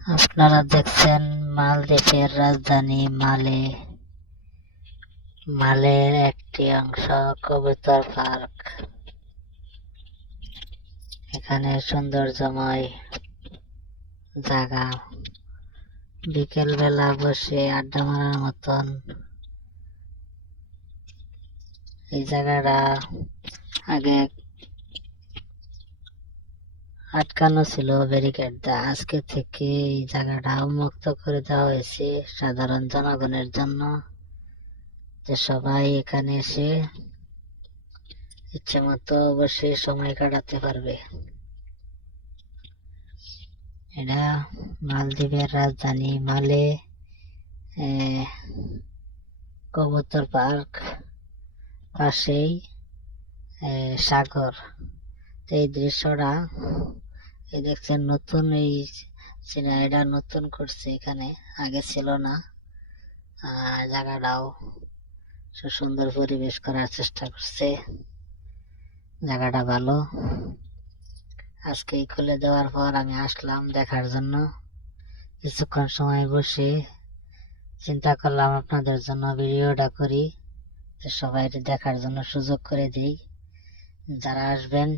আপনারা দেখছেন মালদ্বীপের রাজধানী মালে। মালের একটি অংশ কবুতর পার্ক। এখানে সৌন্দর্যময় জায়গা, বিকেল বেলা বসে আড্ডা মারার মতন। এই জায়গাটা আগে আটকানো ছিল ব্যারিকেড দিয়ে, আজকে থেকে এই জায়গাটা উন্মুক্ত করে দেওয়া হয়েছে সাধারণ জনগণের জন্য, যে সবাই এখানে এসে ইচ্ছে মতো বসে সময় কাটাতে পারবে। এটা মালদ্বীপের রাজধানী মালে কবুতর পার্ক, পাশেই সাগর। এই দৃশ্যটা এই দেখছেন নতুন, এই সিনারিটা নতুন করছে, এখানে আগে ছিল না। জায়গাটাও সুন্দর পরিবেশ করার চেষ্টা করছে, জায়গাটা ভালো। আজকে খুলে দেওয়ার পর আমি আসলাম দেখার জন্য। কিছুক্ষণ সময় বসে চিন্তা করলাম আপনাদের জন্য ভিডিওটা করি, সবাই দেখার জন্য সুযোগ করে দিই। যারা আসবেন